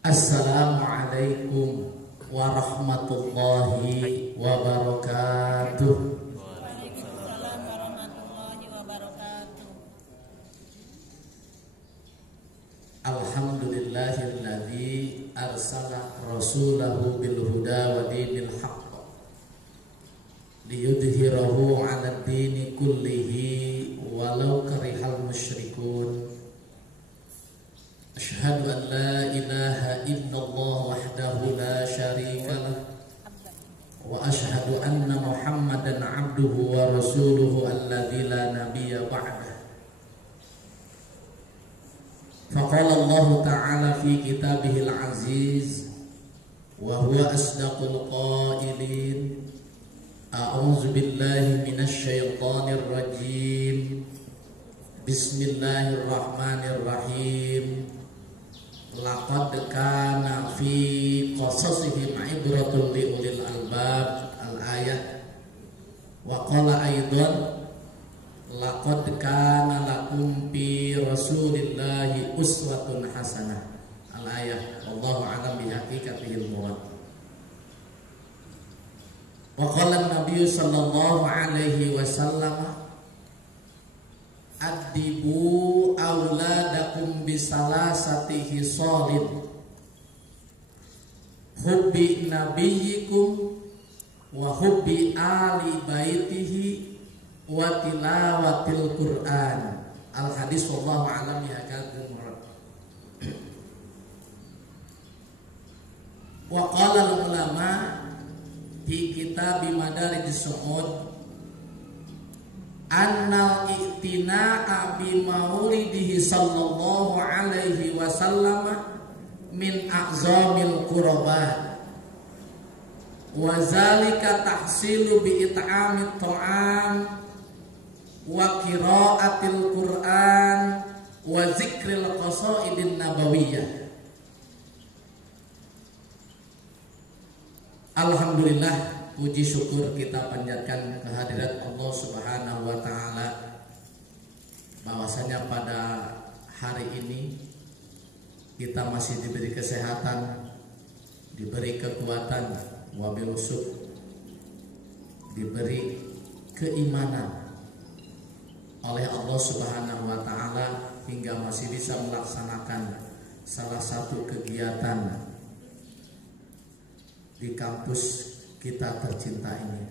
Assalamualaikum warahmatullahi wabarakatuh. Waalaikumsalam warahmatullahi wabarakatuh. Alhamdulillahilladzi arsala rasulahu bil huda wa dinil haqq liyudhhirahu 'alad dini kullihi walau karihal musyrikun. Asyhadu an la ilaha illallah wahdahu la syarika lah wa asyhadu anna Muhammadan 'abduhu wa rasuluhu alladzi la nabiyya ba'dah. Faqala Allah ta'ala fi kitabihil aziz wa huwa asdaqul qailin. A'udzu billahi minasy syaithanir rajim. Bismillahirrahmanirrahim. Laqad kana fi qasasihim ibratun li ulil albab al-ayat. Wa qala aidan laqad kana lakum fi rasulillahi uswatun hasanah al-ayat. Wallahu a'lam bi haqiqatihil murad. Wa qala an-nabiy sallallahu alaihi wasallam adibu auladakum bisalasati hisalin hubbi nabiyyikum wa hubbi ali baitihi wa tilawatil Qur'an. Al hadis wallahu a'lam bihaqatil murad. Wa qala al ulama fi kitab Madarijus Su'ud annal iktina'a bi maulidihi sallallahu alaihi wasallam min a'zamil qurbat wa zalika tahsilu bi it'amit ta'am wa qiraatil Qur'an wa zikril qasaidin nabawiyyah. Alhamdulillah, puji syukur kita panjatkan kehadirat Allah Subhanahu wa taala bahwasanya pada hari ini kita masih diberi kesehatan, diberi kekuatan, wabil usuk, diberi keimanan oleh Allah Subhanahu wa taala hingga masih bisa melaksanakan salah satu kegiatan di kampus kita tercinta ini.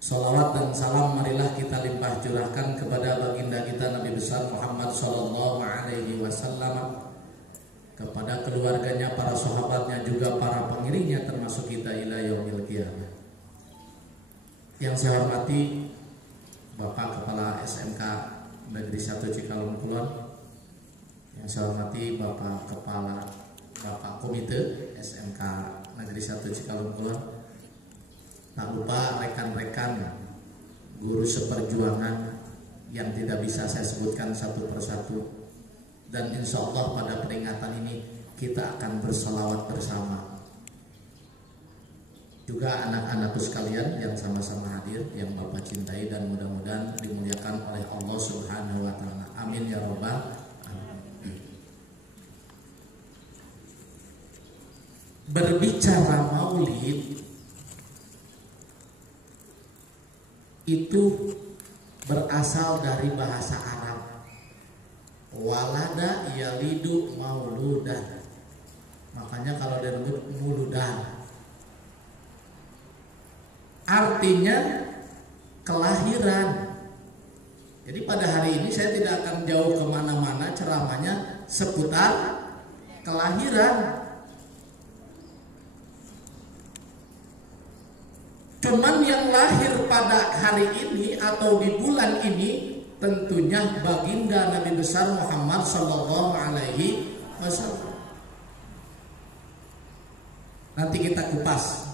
Salawat dan salam marilah kita limpah curahkan kepada baginda kita Nabi besar Muhammad sallallahu alaihi wasallam, kepada keluarganya, para sahabatnya, juga para pengiringnya termasuk kita ila yaumil qiyamah. Yang saya hormati Bapak Kepala SMK Negeri 1 Cikalong Kulon, yang saya hormati Bapak Komite SMK Negeri 1 Cikalong Kulon, tak lupa rekan-rekan guru seperjuangan yang tidak bisa saya sebutkan satu persatu, dan insya Allah pada peringatan ini kita akan berselawat bersama. Juga anak-anakku sekalian yang sama-sama hadir, yang Bapak cintai dan mudah-mudahan dimuliakan oleh Allah Subhanahu wa taala. Amin ya rabbal alamin. Berbicara maulid itu berasal dari bahasa Arab. Walada yalidu mauludan. Makanya kalau disebut muludan, artinya kelahiran. Jadi pada hari ini saya tidak akan jauh kemana-mana, ceramahnya seputar kelahiran. Cuman yang lahir pada hari ini atau di bulan ini tentunya baginda Nabi besar Muhammad sallallahu alaihi wasallam. Nanti kita kupas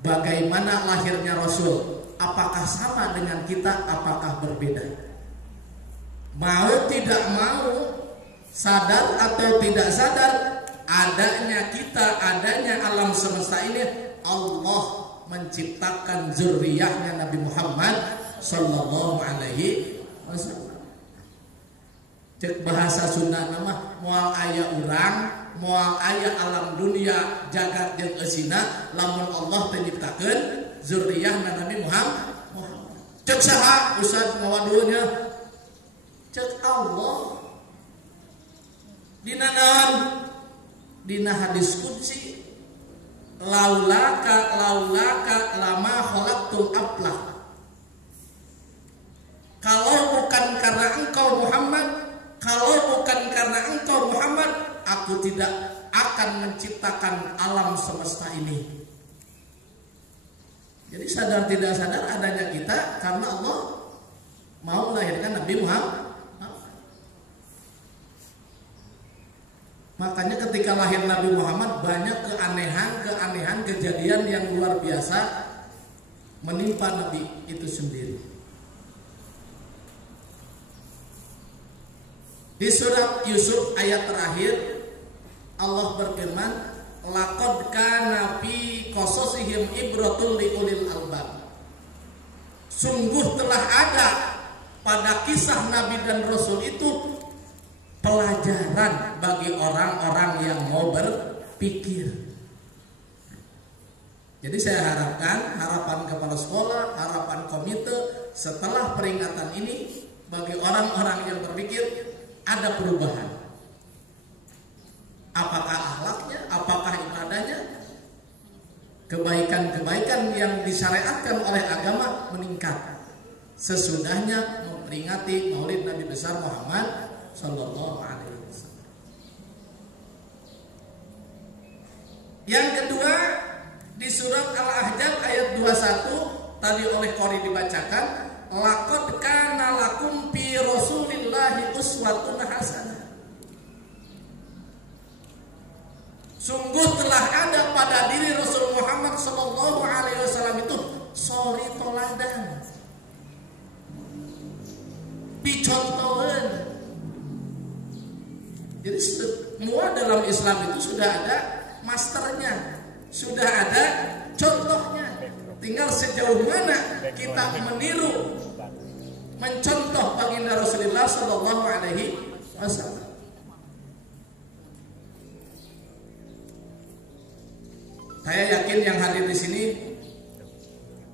bagaimana lahirnya Rasul. Apakah sama dengan kita, apakah berbeda? Mau tidak mau, sadar atau tidak sadar, adanya kita, adanya alam semesta ini, Allah menciptakan zuriyahnya Nabi Muhammad sallallahu alaihi wasallam. Cek bahasa Sunda nama moal aya urang, moal aya alam dunia jagat jeung eusina lamun Allah teu nyiptakeun zurriyahna Nabi Muhammad. Cek saha Ustaz ngawadunya? Cek Allah. Dina naon? Dina hadis qudsi. Laulaka lama khalaqtul aflah. Kalau bukan karena engkau Muhammad, aku tidak akan menciptakan alam semesta ini. Jadi sadar tidak sadar adanya kita karena Allah mau melahirkan Nabi Muhammad. Makanya ketika lahir Nabi Muhammad banyak keanehan kejadian yang luar biasa menimpa Nabi itu sendiri. Di surat Yusuf ayat terakhir Allah berfirman, laqad kana fi qasasihim ibratul liulil albab. Sungguh telah ada pada kisah Nabi dan Rasul itu pelajaran bagi orang-orang yang mau berpikir. Jadi saya harapkan, harapan kepala sekolah, harapan komite setelah peringatan ini bagi orang-orang yang berpikir ada perubahan. Apakah akhlaknya, apakah ibadahnya, kebaikan-kebaikan yang disyariatkan oleh agama meningkat sesudahnya memperingati Maulid Nabi besar Muhammad Sallallahu Alaihi Wasallam. Yang kedua di surat Al-Ahzab ayat 21 tadi oleh Qori dibacakan, laqad kana lakum fi Rasulillahi uswatun hasanah. Sungguh telah ada pada diri Rasul Muhammad Sallallahu Alaihi Wasallam itu sori toladan, dicontohin. Jadi semua dalam Islam itu sudah ada masternya, sudah ada contohnya. Tinggal sejauh mana kita meniru, mencontoh baginda Rasulullah Sallallahu Alaihi Wasallam. Saya yakin yang hadir di sini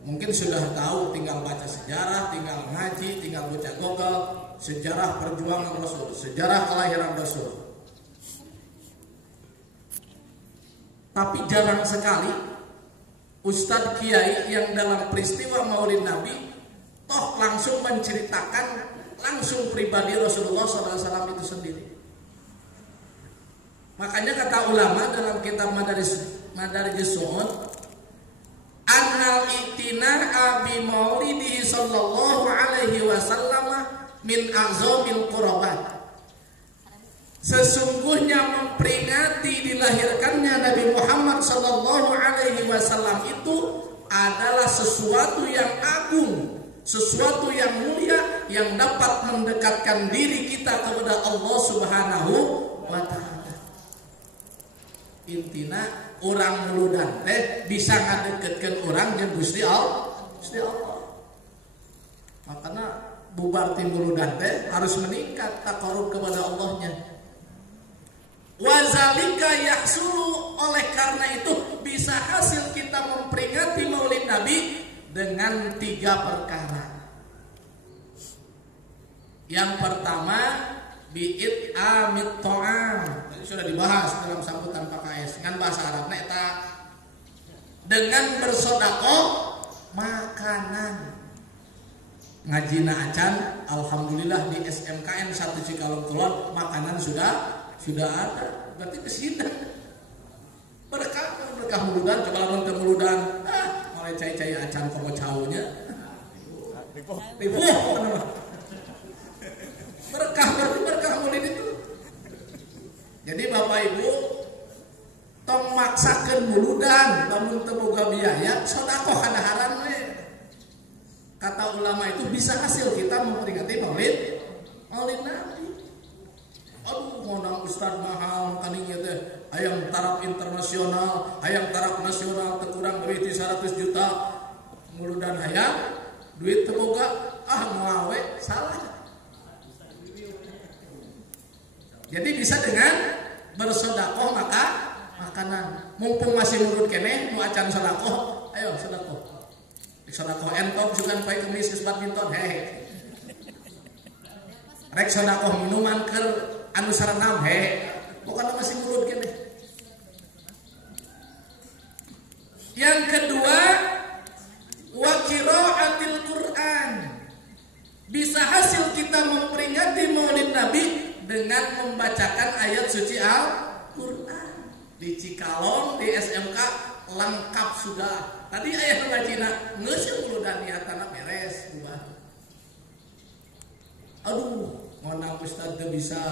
mungkin sudah tahu, tinggal baca sejarah, tinggal ngaji, tinggal baca Google, sejarah perjuangan Rasul, sejarah kelahiran Rasul. Tapi jarang sekali Ustadz Kiai yang dalam peristiwa Maulid Nabi toh langsung menceritakan langsung pribadi Rasulullah SAW itu sendiri. Makanya kata ulama dalam kitab Madarijus Su'ud, annal itina'a bi maulidihi sallallahu alaihi wasallam min a'zamil qurbat. Sesungguhnya memperingati dilahirkannya Nabi Muhammad sallallahu alaihi wasallam itu adalah sesuatu yang agung, sesuatu yang mulia yang dapat mendekatkan diri kita kepada Allah Subhanahu wa taala. Intina orang muludan teh bisa ngadeketkeun urang jeung Gusti Allah. Makanya bubar ti muludan teh harus meningkat taqarrub kepada Allahnya. Wazalika yahsulu, oleh karena itu bisa hasil kita memperingati Maulid Nabi dengan 3 perkara. Yang pertama bi'it'amit ta'am. Tadi sudah dibahas dalam sambutan PKS dengan bahasa Arabna eta dengan bersedekah makanan. Ngajina acan alhamdulillah di SMKN 1 Cikalong Kulon makanan sudah ada. Berarti kesina berkah muludan, coba lamun teu muludan mulai cai-cai acan komo caunya ribuh berkah Maulid itu. Jadi Bapak Ibu tong maksakeun muludan, lamun teu boga biaya sedekah kadaharan we. Kata ulama itu bisa hasil kita memperingati Maulid Nabi. Aduh, ngonang ustad mahal kaninya teh hayang taraf internasional, hayang taraf nasional teu kurang duit 100 juta. Muludan hayang duit teu boga, ngawe salah. Jadi bisa dengan bersedekah maka makanan. Mumpung masih nurut keneh nu acan sedekah, ayo sedekah. Sedekah entok sugan poe kemis geus badminton he. Rek sedekah minuman keur anu sarenam he. Bukan masih nurut keneh. Yang kedua, wa qiraatil Quran. Bisa hasil kita memperingati Maulid Nabi dengan membacakan ayat suci Al-Quran. Di Cikalong, di SMK lengkap sudah. Tadi ayat bacina geus muludan niatana beres ubah. Aduh, mana Ustaz teu bisa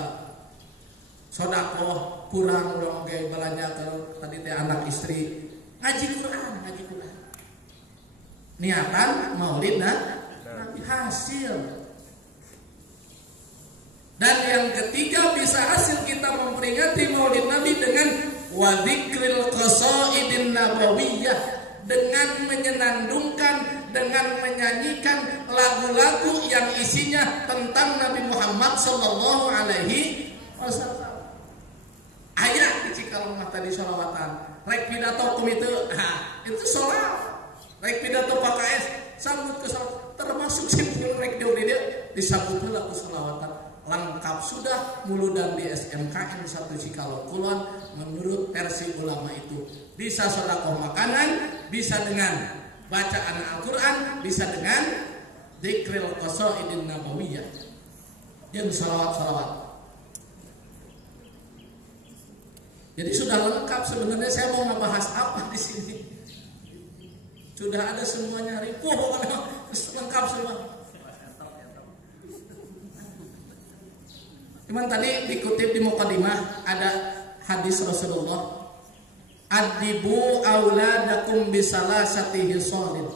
sedekah kurang urang ge belanja tadi teh anak istri ngaji Quran. Niatan Maulid Nabi hasil. Dan yang ketiga bisa hasil kita memperingati Maulid Nabi dengan wa dzikril qasaidin nabawiyah, dengan menyenandungkan, dengan menyanyikan lagu-lagu yang isinya tentang Nabi Muhammad sallallahu alaihi wasallam. Ayat di Cikalong tadi sholawatan, rek pidato komite, itu sholat. Rek pidato PKS sambut ke sholat, termasuk simpul rek dia disambut heula ku sholawatan. Lengkap sudah muludan di SMKN 1 Cikalong Kulon menurut versi ulama itu. Bisa sedekah makanan, bisa dengan bacaan Al-Quran, bisa dengan dzikril qasaidin nabawiyah dan salawat-salawat. Jadi sudah lengkap. Sebenarnya saya mau ngebahas apa di sini? Sudah ada semuanya, ripuh lengkap semua. Cuman tadi dikutip di mukadimah ada hadis Rasulullah, adibu auladakum bisalasati hisalin.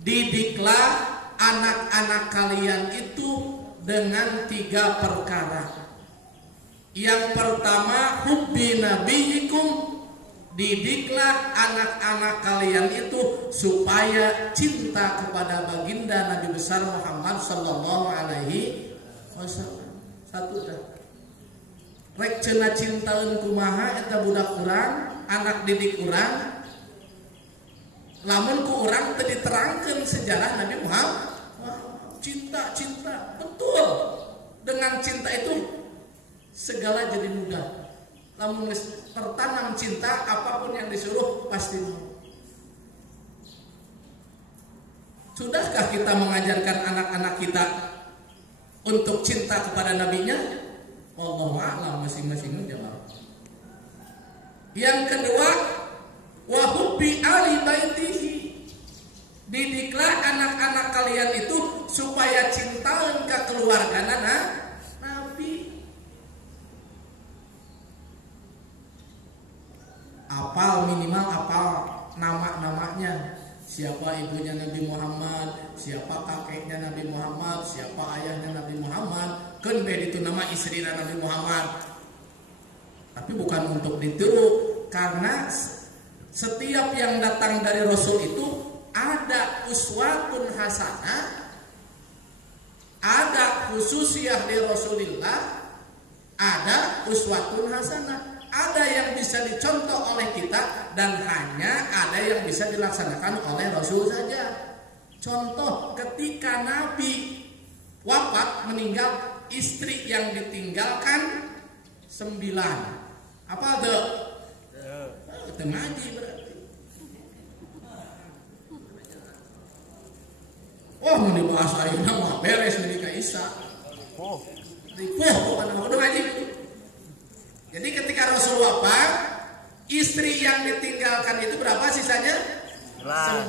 Didiklah anak-anak kalian itu dengan 3 perkara. Yang pertama, hubbi nabiyikum. Didiklah anak-anak kalian itu supaya cinta kepada baginda Nabi besar Muhammad sallallahu alaihi wasallam. Satu dah. Rek cenah cintaeun kumaha eta budak urang, anak didik urang. Lamun ku urang teu diterangkeun sejarah Nabi Muhammad. Cinta, betul. Dengan cinta itu segala jadi mudah. Lamun tertanam cinta, apapun yang disuruh pasti mau. Sudahkah kita mengajarkan anak-anak kita untuk cinta kepada nabinya? Wallahu a'lam, masing-masing jawab. Yang kedua, wa hubbi ali baitihi. Didiklah anak-anak kalian itu supaya cintaeun ka keluargana Nabi. Minimal apal nama-namanya. Siapa ibunya Nabi Muhammad, siapa kakeknya Nabi Muhammad, siapa ayahnya Nabi Muhammad. Kan beda itu nama istri Nabi Muhammad. Tapi bukan untuk ditiru, karena setiap yang datang dari Rasul itu ada uswatun hasanah, ada khususiyah di Rasulillah, ada uswatun hasanah. Ada yang bisa dicontoh oleh kita dan hanya ada yang bisa dilaksanakan oleh Rasul saja. Contoh ketika Nabi wafat, meninggal, istri yang ditinggalkan 9. Apa ada? Kita ngaji berarti. Wah, mau dibahas hari ini mah beres menikah Isa. Ripuh bukan udah ngaji. Jadi ketika Rasul wafat, istri yang ditinggalkan itu berapa sisanya? 9.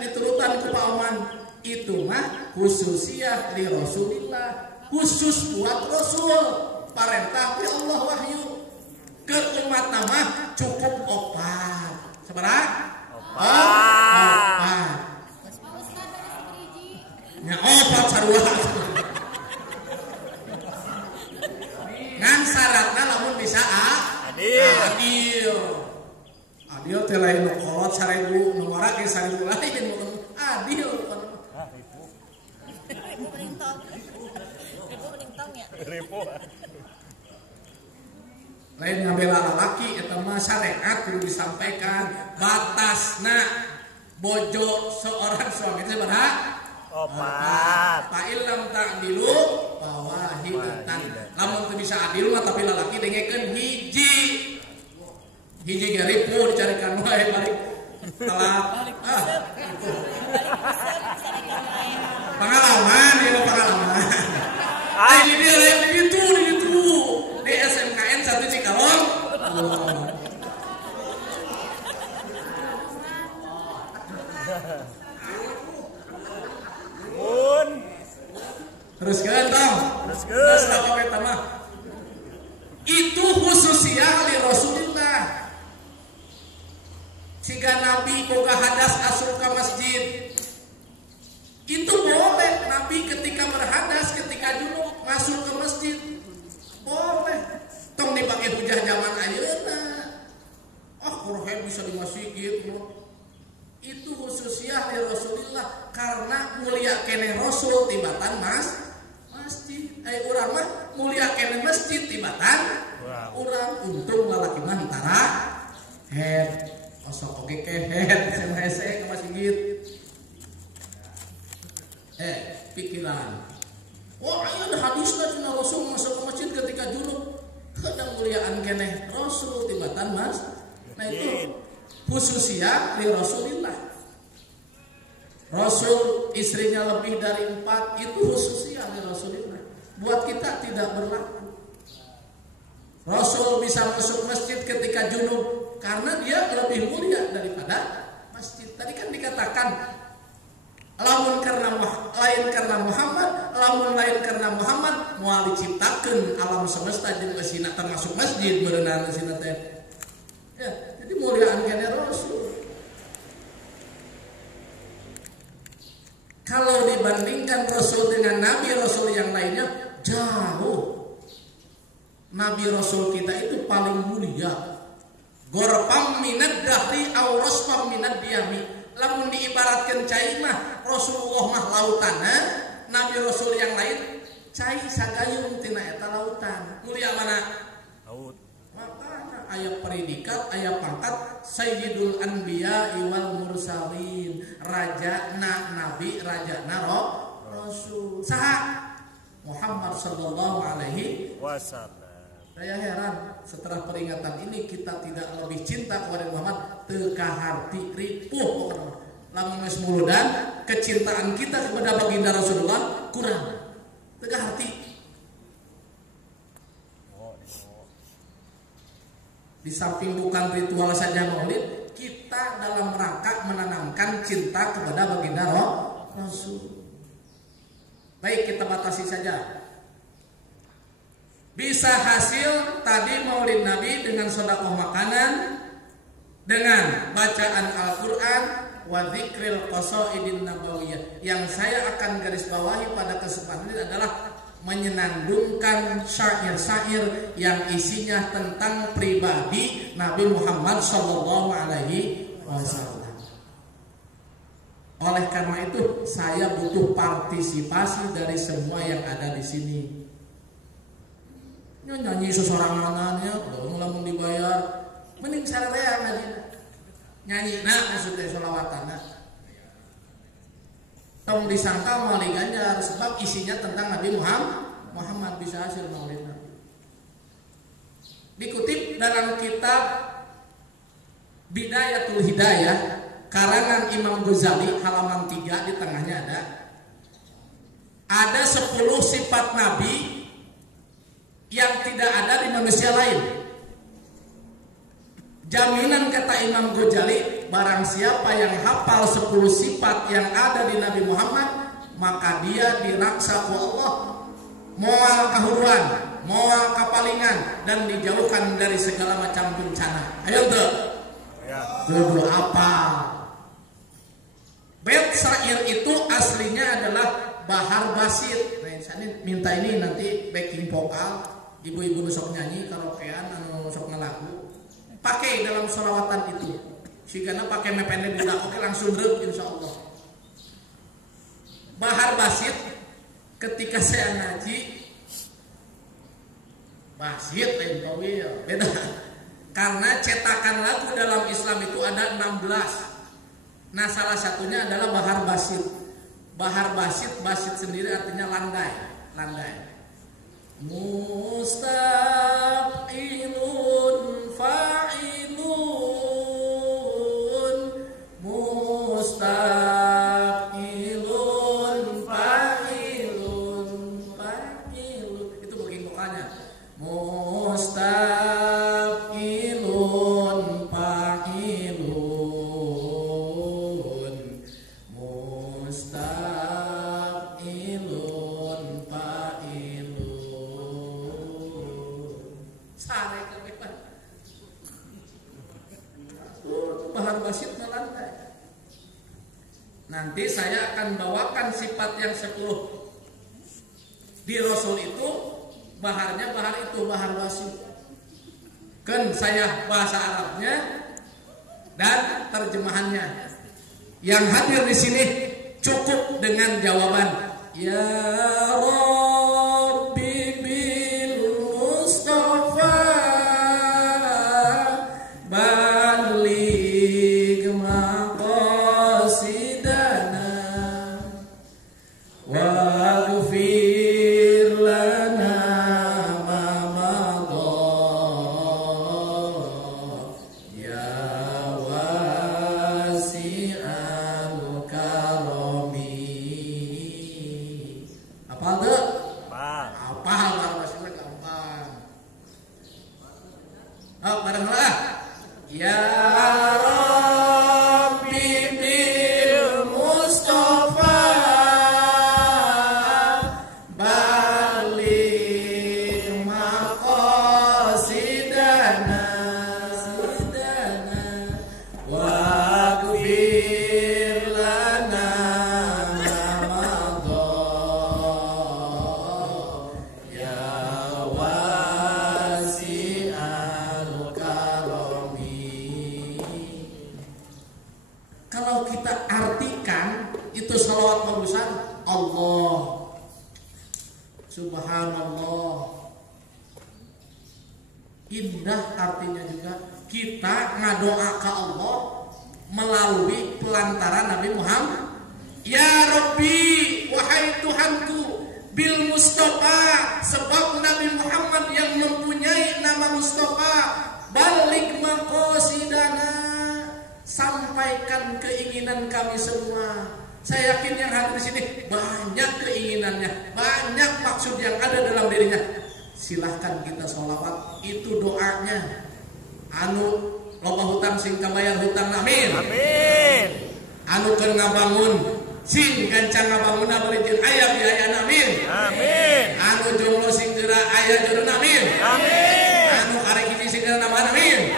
Diturutan ke pauman itu mah khususiyah li Rasulillah, khusus buat Rasul. Perintah di Allah wahyu ke umat nama cukup 4. Seberapa? 4. Ya 4 sarua. Ngan syaratna lamun bisa adil teh lain kolot 1000 nomora ke 1000 lain adil. Ribu berintong ya. lain ngabela lalaki eta mah syariat kudu disampaikan batasna bojo seorang suami teh berhak opat Fa'ilam ta'dilu fawahidatan. Lamun teu bisa adil mah tapi lalaki dengekeun hiji ge ripu dicarikan wae balik telat. Pengalaman ya pengalaman. Ini dia lain begitu di SMKN 1 Cikalong. Terus kan tong. Terus apa kita mah? Itu khususnya li Rasulullah. Jika Nabi boga hadas asup ke masjid, itu boleh. Nabi ketika berhadas, ketika junub masuk ke masjid, boleh. Tong dipakai hujah zaman ayeuna. Kurang bisa di masjid. Itu khususnya li Rasulullah karena mulia kene Rasul tibatan masjid. Urang mah mulia kene masjid tibatan urang untung lalaki mah antara head osok oge ke head hese ke masjid. Pikiran. Wah, aya ada hadisna cenah Rasul masuk ke masjid ketika junub. Kadang muliaan kene Rasul tibatan mas. Nah itu khususnya di Rasulullah. Rasul istrinya lebih dari 4 itu khususnya di Rasulullah. Buat kita tidak berlaku. Rasul bisa masuk masjid ketika junub karena dia lebih mulia daripada masjid. Tadi kan dikatakan lamun karena Muhammad moal diciptakeun alam semesta jeung eusina termasuk masjid beunang eusina teh. Ya, jadi muliaan kene Rasul. Kalau dibandingkan Rasul dengan Nabi Rasul yang lainnya jauh. Nabi Rasul kita itu paling mulia. Gorpam minad dahri aw raspam minad diyami. Lamun diibaratkan cai mah Rasulullah mah lautanna, Nabi Rasul yang lain cai sagayung tina eta lautan. Mulia mana? Laut. Makanya aya predikat, aya pangkat Sayyidul Anbiya wal Mursalin, rajana nabi, rajana Rasul. Saha? Muhammad sallallahu alaihi wasallam. Saya heran setelah peringatan ini kita tidak lebih cinta kepada Muhammad teu kaharti ripuh lamun geus muludan kecintaan kita kepada baginda Rasulullah kurang. Teu kaharti. Di samping bukan ritual saja Maulid, kita dalam rangka menanamkan cinta kepada baginda Rasul. Baik, kita batasi saja. Bisa hasil tadi Maulid Nabi dengan sedekah makanan, dengan bacaan Al-Qur'an, wa dzikril qasaidin nabawiyah. Yang saya akan garis bawahi pada kesempatan ini adalah menyenandungkan syair-syair yang isinya tentang pribadi Nabi Muhammad sallallahu alaihi wasallam. Oleh karena itu saya butuh partisipasi dari semua yang ada di sini. Nyanyi sesorangannya, lamun dibayar, mending sararea ngajina. Nyanyi maksudnya sholawatan. Tong disangka mauli ganjar sebab isinya tentang Nabi Muhammad bisa hasil maulid Nabi. Dikutip dalam kitab Bidayatul Hidayah karangan Imam Ghazali halaman 3 di tengahnya ada 10 sifat Nabi yang tidak ada di manusia lain. Jaminan kata Imam Ghazali, barang siapa yang hafal 10 sifat yang ada di Nabi Muhammad, maka dia diraksa ku Allah, moal kahuruan, moal kapalingan, dan dijauhkan dari segala macam bencana. Ayo tuh, kudu apa? Bait syair itu aslinya adalah bahar basit. Nah, ini minta ini nanti backing vokal, ibu-ibu sok nyanyi karaokean anu sok ngelagu. Pakai dalam sholawatan itu. Sigana pakai mepende budak oke langsung rep insyaallah. Bahar basit ketika saya ngaji Basit lain tawil, beda. Karena cetakan lagu dalam Islam itu ada 16. Nah, salah satunya adalah bahar basit. Bahar basit, basit sendiri artinya landai, landai. Mustaqilun fa'ilun, mustaqilun fa'ilun, fa'ilun. Itu bagian vokalnya. Mustaqilun fa'ilun, mustaqilun fa'ilun. Sare kebetulan. Bahar basit melandai. Nanti saya akan bawakan sifat yang 10 di Rasul itu. Baharnya bahar itu bahar basit. Kan saya bahasa Arabnya dan terjemahannya. Yang hadir di sini cukup dengan jawaban ya Rabbi bil Mustafa baligh maqasidana waghfir lana ma madha ya wasi'al karami. Apa tuh? Apa hal maksudnya gampang. Oh, bareng-bareng. Ya Rabbi bil Mustafa baligh maqasidana waghfir lana ma madha ya wasi'al karami. Kalau kita artikan itu salawat bagusan Allah Subhanallah. Indah artinya juga kita ngadoa ke Allah melalui pelantaran Nabi Muhammad. Ya Rabbi, wahai Tuhanku, bil Mustafa, sebab Nabi Muhammad yang mempunyai nama Mustafa, balik maqasidana, sampaikan keinginan kami semua. Saya yakin yang hadir di sini banyak keinginannya, banyak maksud yang ada dalam dirinya. Silahkan kita sholawat, itu doanya. Anu loba hutang sing kabayar hutang, amin. Amin. Anu keur ngabangun sing gancang ngabangunna bari jeung aya biayana, amin. Amin. Anu jomblo sing geura aya jodohna, amin. Amin. Anu arek hiji sing geura nambah, amin.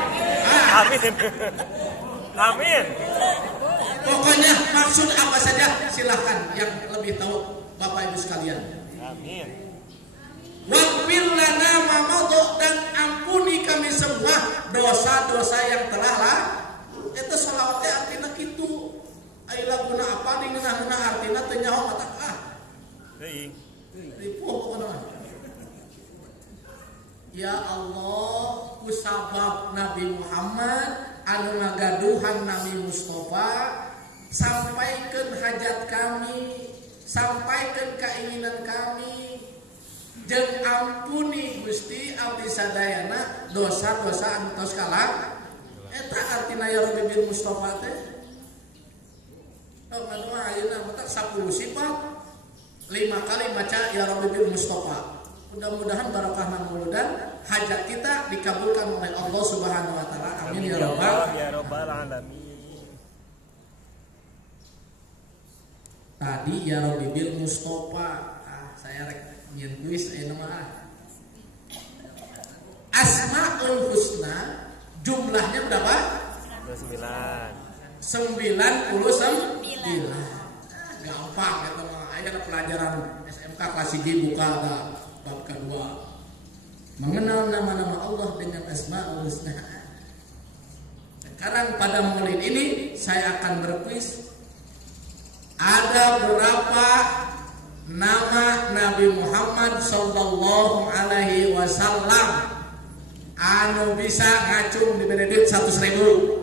Amin. Amin. Pokoknya maksud apa saja silahkan, yang lebih tahu Bapak Ibu sekalian. Amin. Waghfir lana ma madha, dan ampuni kami semua dosa-dosa yang telah lah. Eta shalawat teh artina kitu. Aya laguna apa di ngeunah-ngeunah artina teu nyaho mata Teuing. ripuh pokona. Ya Allah, ku sabab Nabi Muhammad anu ngagaduhan Nabi Mustafa, sampaikan hajat kami, sampaikan keinginan kami, jeung ampuni Gusti abdi sadayana dosa-dosa anu tos kalah. Eta artina ya Rabbi bil Mustafa teh. Oh, ngadoa ayeuna mah 10 sifat 5 kali baca ya Rabbi bil Mustafa. Mudah-mudahan barokah dan hajat kita dikabulkan oleh Allah Subhanahu wa taala. Amin ya rabbal alamin. Tadi ya Rabbi bil Mustafa. Saya rek nyen kuis aya nama. Asmaul Husna jumlahnya berapa? 99. Gampang eta mah. Aya pelajaran SMK kelas 1 buka ada bab kedua. Mengenal nama-nama Allah dengan Asmaul Husna. Sekarang pada maulid ini saya akan berkuis. Ada berapa nama Nabi Muhammad sallallahu alaihi wasallam anu bisa ngacung diberi duit 100.000.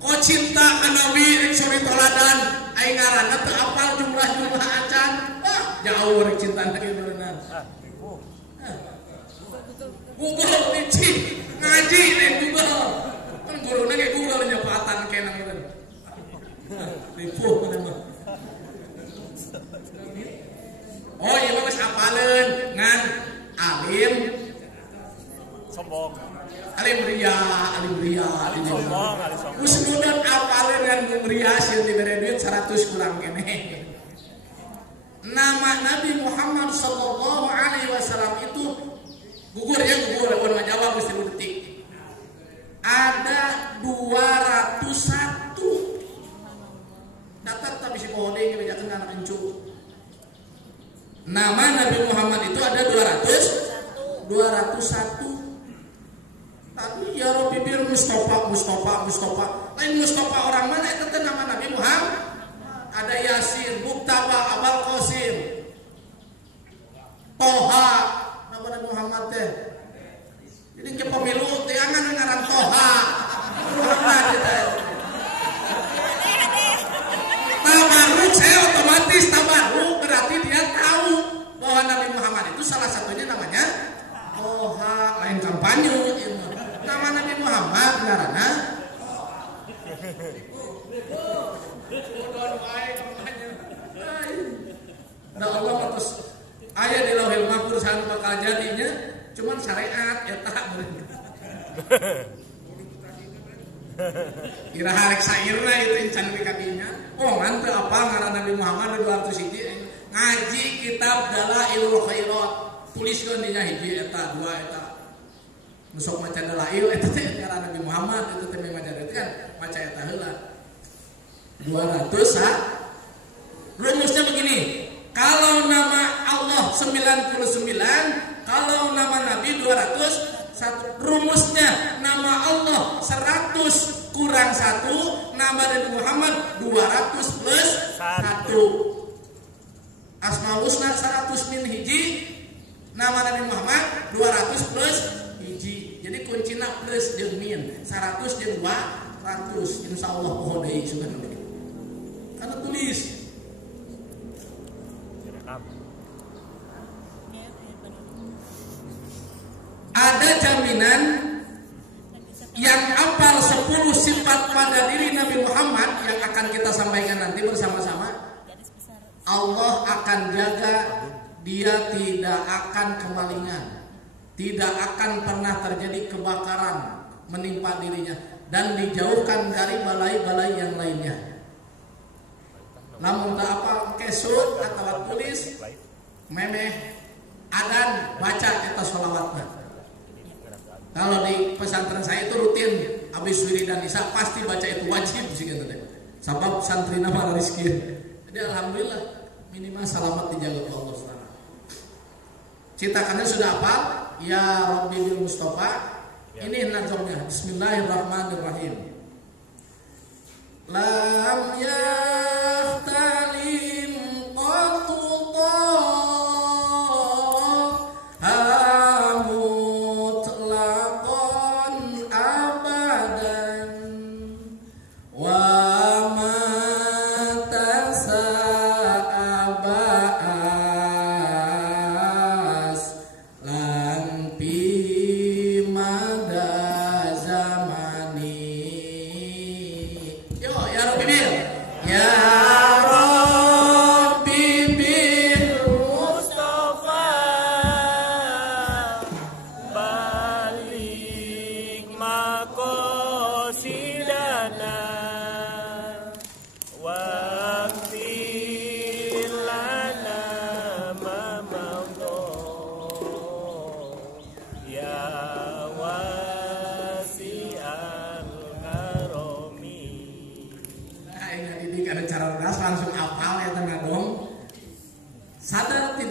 Kok cinta ka Nabi rek sori toladan aing ngaranna teu apal jumlah acan. Jauh rek cinta lagi beuneunan. Google licin ngaji rek Google. Kan guruna ge Google nyepatan kenang itu. Tipu mana mah. Oh iya mah geus apaleun ngan alim sombong. Alim ria Sombong, alim sombong. Usnudan apaleun ngan ria sieun dibere duit 100 kurang keneh. Nama Nabi Muhammad sallallahu alaihi wasallam itu gugur mun ngajawab geus 3 detik. Ada 201. Datar tapi si pohode ge bejakeun anak encu. Nama Nabi Muhammad itu ada 201. Tapi ya Rabbi bir Mustafa. Lain Mustafa orang mana itu nama Nabi Muhammad? Ada Yasin, Muktaba, Abul Qasim, Toha, nama Nabi Muhammad teh. Jadi ke pemilu teh angan ngaran Toha. Tabarruk saya otomatis tabarruk berarti dia tahu bahwa Nabi Muhammad itu salah satunya namanya Toha. Lain kampanye nama Nabi Muhammad ngaranna Nah Allah terus aya di Lauhil Mahfuz anu bakal jadinya cuman syariat eta kira harek sairna itu encan di kadinya. Oh manteu apa ngaran Nabi Muhammad 201 ngaji kitab Dalailul Khairat tuliskeun dinya hiji eta dua eta nusok maca dalail eta teh ngaran Nabi Muhammad itu teh maca eta kan maca eta heula 200 rumusnya begini. Kalau nama Allah 99, kalau nama Nabi 200, rumusnya nama Allah 100 kurang 1, nama Nabi Muhammad 200 plus 1. Asmaul Husna 100 min hiji, nama Nabi Muhammad 200 plus hiji. Jadi kuncina plus jeung min, 100 jeung 200. Insyaallah poho deui sugan begitu. Karena tulis ada jaminan yang apal 10 sifat pada diri Nabi Muhammad yang akan kita sampaikan nanti bersama-sama. Allah akan jaga dia tidak akan kemalingan, tidak akan pernah terjadi kebakaran menimpa dirinya dan dijauhkan dari balai-balai yang lainnya. Namun tak apa kesut atau tulis memeh adan baca eta sholawatna. Kalau di pesantren saya itu rutin habis wiridan isya pasti baca itu wajib sih gitu deh. Sebab santri nama rezeki. Jadi alhamdulillah minimal selamat dijaga oleh Allah Subhanahu. Citakannya sudah apa? Ya Rabbi bil Mustafa. Ini nazamnya. Bismillahirrahmanirrahim. Lam yahtalim qatu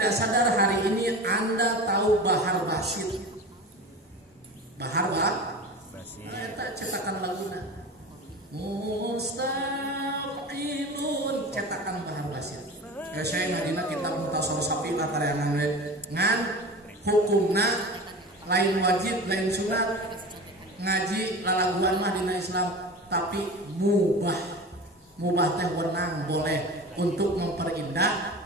sadar hari ini Anda tahu Bahar Basit. Bahar Basit. Eta cetakan laguna. mustaqilun cetakan Bahar Basir. Ya saya ngadina kitab Mukhtasar Shafi latareangan ngan hukumna lain wajib lain sunat ngaji lalaguan mah dina Islam tapi mubah teh wenang boleh untuk memperindah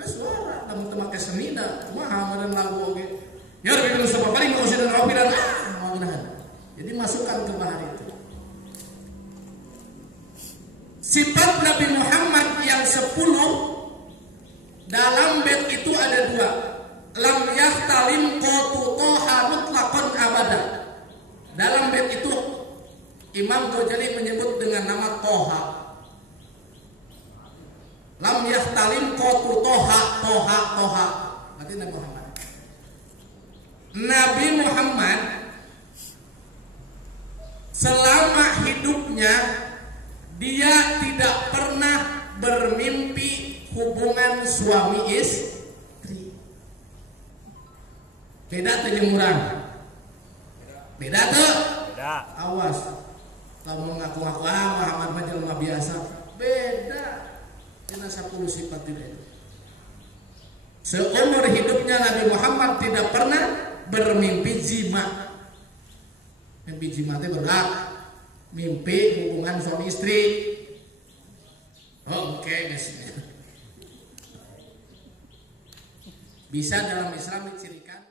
suara teman-teman ke seni dah kumaha meureun lagu oge ya lebih sabab paling mau dan rapi dan jadi masukkan ke bahar itu. Sifat Nabi Muhammad yang 10 dalam bait itu ada 2. Lam yahtalim qatu toha mutlaqan abada. Dalam bait itu Imam Ghazali menyebut dengan nama Toha. Lam yahtalim qatu toha. Berarti Nabi Muhammad. Nabi Muhammad selama hidupnya dia tidak pernah bermimpi hubungan suami istri. Beda tuh jemuran. Beda tuh. Beda. Awas. Kamu ngaku-ngaku Muhammad mah jelema biasa. Beda. Dina 10 sifat itu. Seumur hidupnya Nabi Muhammad tidak pernah bermimpi jima. Mimpi jima itu berat. Mimpi hubungan suami istri. Oke, guys. Bisa dalam Islam dicirikan